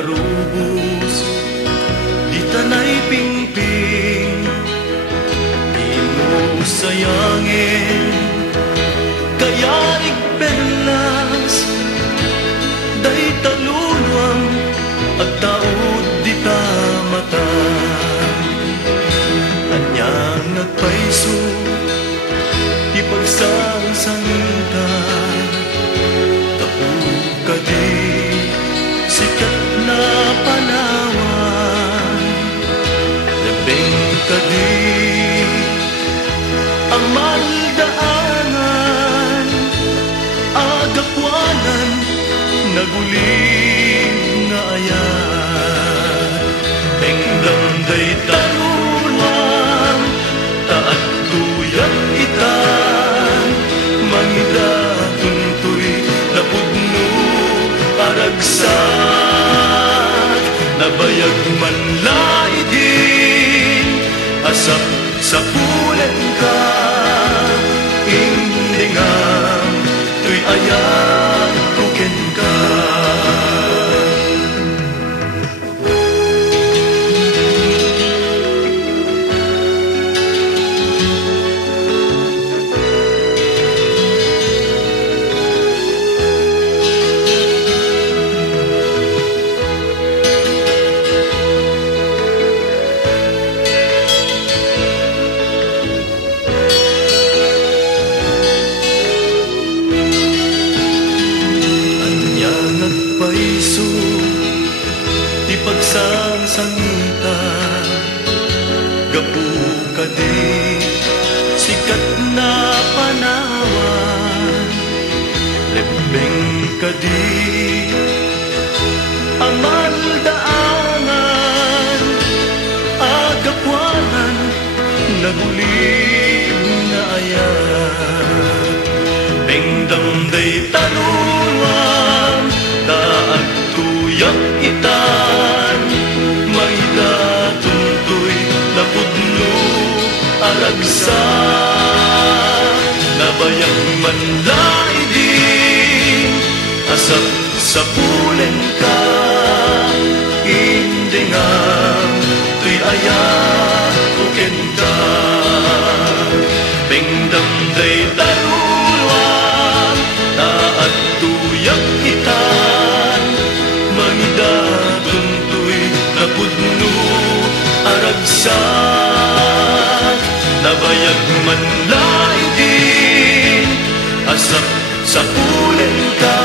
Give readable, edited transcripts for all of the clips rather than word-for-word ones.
Arubos, di tanay pingping, di mo sayangin, kaya igperlas, day talunwang, at taod di ta mata. Anyang nagpaiso, ipagsangsangita, tapo ka di, sikat na panawan, labing kadi ang maldaanan, agapwanan, naguling nga ayan, engdamday taluwang, taat tuyang itan, mangida tuntoy na pudno, aragsak, nabayag man laidin, asap sa pulen ka, indingang, tuy ayan kuken ka. Paiso, ipagsangsangita, gapu ka di, sikat na panawan, lebeng ka di, amal daanan, agapwanan, nagulig na ayan, bengdamday taluan, taag tuyak itan, maida tuntoy na pudno, aragsak, nabayag man laidin, asap sa pulen ka, indingang, tuy ayan kuken ka, bengdamday taluan, taat tuyak itan, mangida tuntoy na pudno, aragsak, nabayag man laidin, asap sa pulen ka,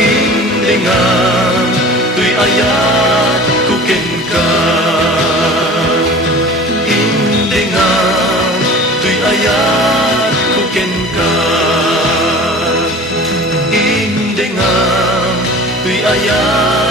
indingang, tuy ayat kuken ka, indingang, tuy ayat kuken ka, indingang, tuy ayat